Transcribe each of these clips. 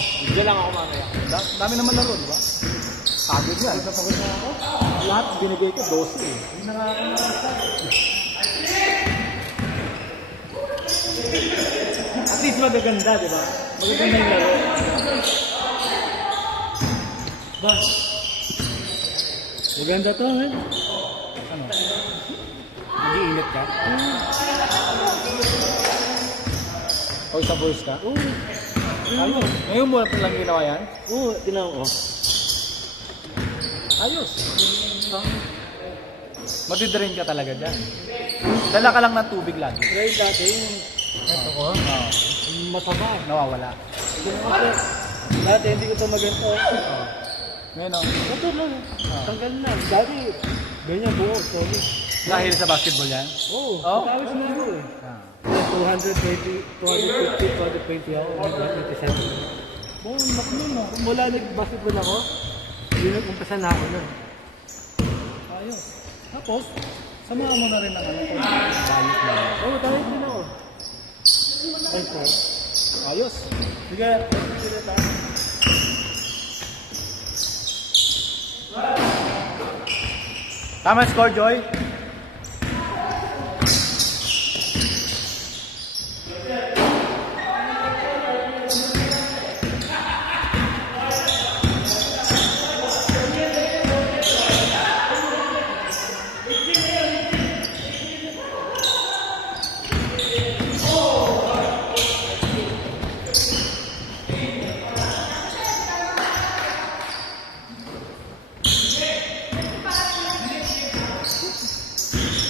Video lang ako mamaya. Dami naman laro, di ba? Sabi niya. Napagod na ako. Lahat binigay ko 12 eh. Hindi nakakamakas. At least magaganda, di ba? Magaganda yung laro. Ba? Maganda to, eh. Ano? Nag-iingat ka? O sa boys ka? Oo. Ayun. Ngayon mo lang ginawa yan? Oo, tinaw ko. Ayos. Matidrain ka talaga dyan. Dala ka lang ng tubig lagi. Ngayon dati yung ito ko, masama. Nawawala. Kasi dati hindi ko ito maganda. Ngayon o. Ito lang. Tanggal na. Dati, ganyan buo, solid. Dahil sa basketball yan? Oo, Oh? matawis na ako eh. Ah. 220, 250, 220 ako, 127. Oo, naku nun ah. Mula nag-basketball ako, yun nag-umpisa na ako nun. Ayos. Tapos, samahan mo na rin ang ano. Balik na. Oo, tayo din ako. Ay, po. Ayos. Sige, sige tayo. Tama score, Joy.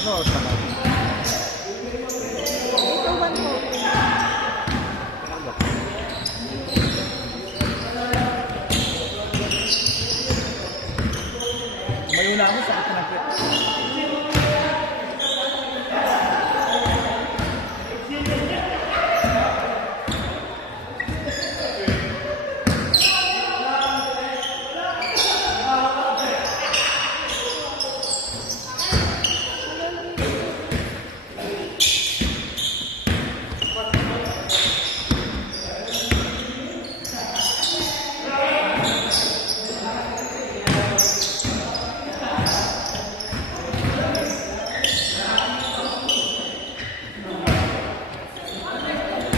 Ano oras na ba? May una ako sa akin ng pet.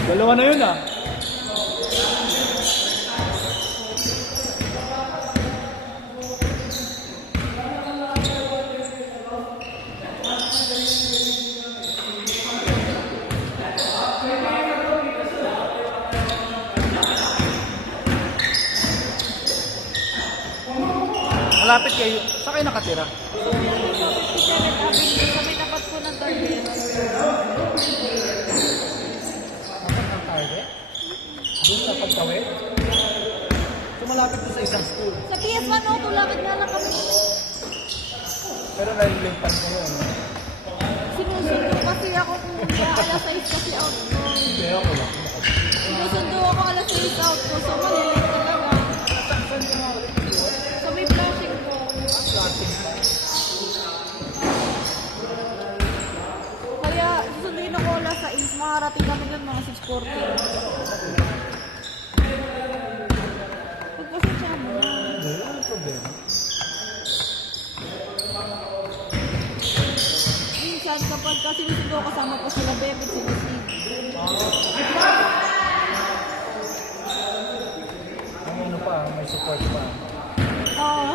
Dalawa na yun ah. Malapit kayo. Saan kayo nakatira? Kami dapat po ng target. Dapat ng target? Doon sa pagtawid? So malapit doon sa isang school. Sa PS1, no? Tulakit nga lang kami. Pero nalilimpan kayo, ano? Sinusundo kasi ako kung alas 6 kasi out ko. Kaya ako lang. Sinusundo ako alas 6 out ko. So, malilate talaga. Saan ka nga ulit? So, may flashing ko. Planting pa. Kaya, susunduin ako alas 6. Makarating kami dun mga 6:40. Pagpasensya mo na. Wala ang problema. Minsan, kapag kasi sinusundo ko kasama ko sila, Bebit, sila Steve. Ang ano pa, may support pa. Oo.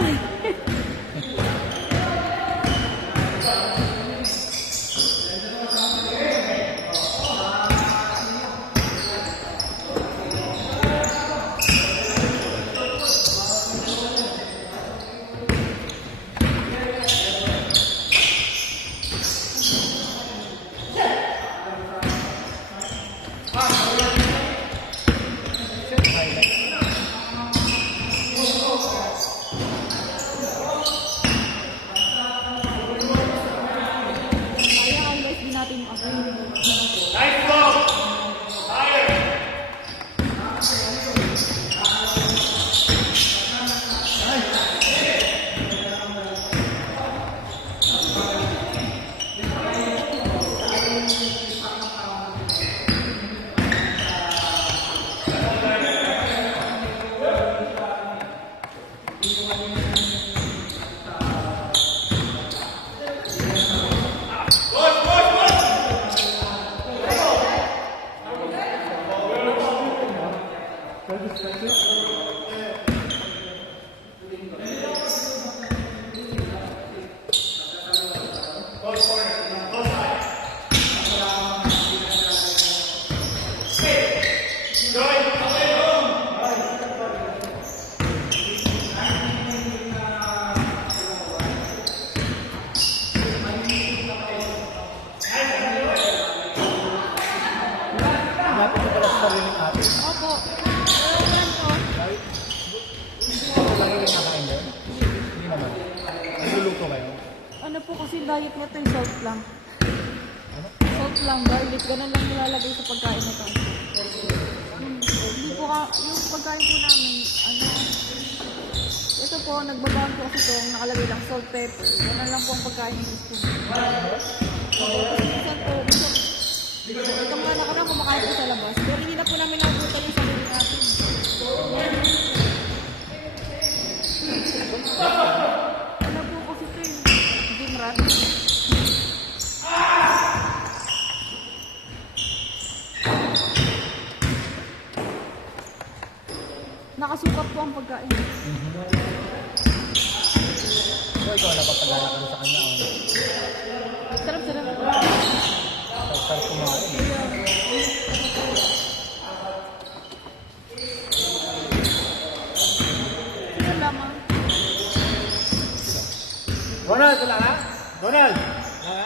Dapat ko pala sa sarili natin. Opo. Ewan ko. Ito lang yung nakain doon? Hindi naman. Nagluluto kayo? Ano po kasi diet niya to, salt lang. Salt lang, garlic. Ganun lang nilalagay sa pagkain na to. Hindi po yung pagkain po namin, ito po, nagbabahan po kasi ito, nakalagay lang salt, pepper. Ganun lang po ang pagkain ng gusto niya. Minsan po, ito mga anak ko na kumakain po sa labas. Pero hindi na po namin nabutan yung sarili natin. Ano po kasi ito yung gym rat. Nakasukat po ang pagkain. So ikaw, napapagana ka na sa kanya. Sarap-sarap. Sarap kumain. Ito lamang. Ronald, wala ka? Ronald! Ha?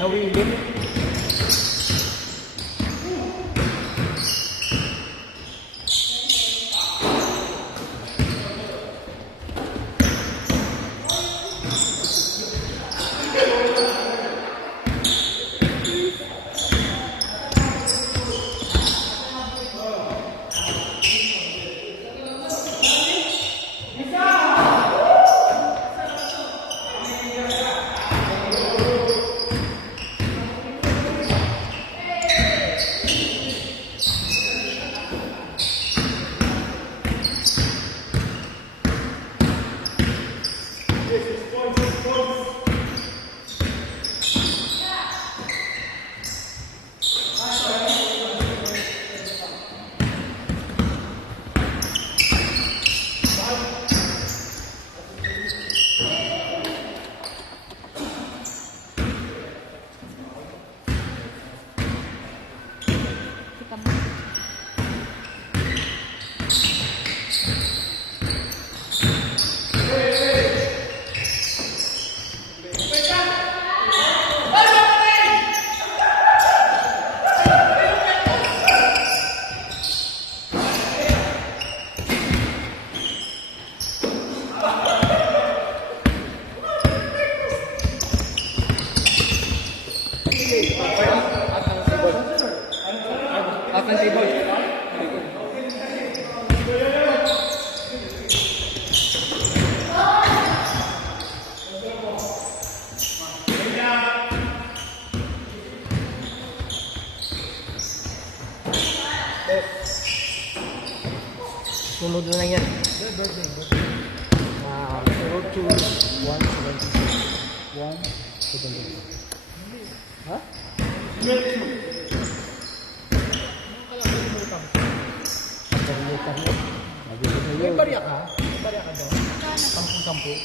Nawili. Kita mo. Akan table. Sunod na lang yan. 0 to 176. 176. Ha? May barya ka? May barya ka doon? 10-10.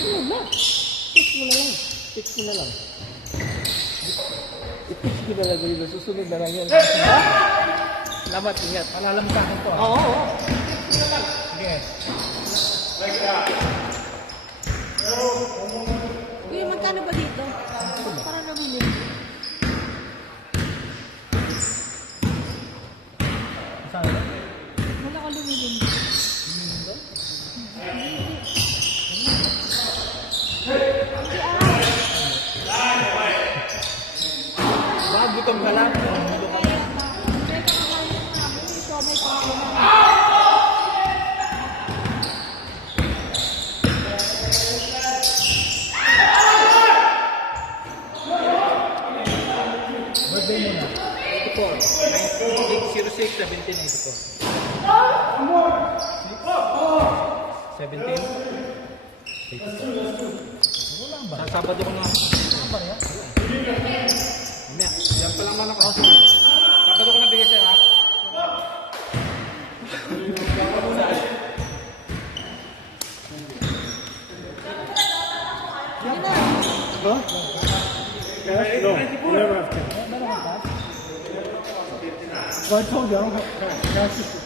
Ano ba? Fix mo na lang. Fix mo na lang. I-fix mo na lang dito. Susunod na lang yan. Ha? Salamat, ingat. Palalam sa akin to. Oo, oo. Sige. Kuya, magkano ba dito? Para nabili. Saan? Wala ka lumilin. Gutom ka lang. Birthday mo na. 84. 606, 1794. 17? Wala ba? Sa Sabado ko na. Ano ba yan? Mamaya, yan pa lang man ako. Sabado ko na bigay sa'yo, ha? Huh? Cash? No, you never have cash. Meron ka cash? Well, I told you, I don't have cash. Cash is for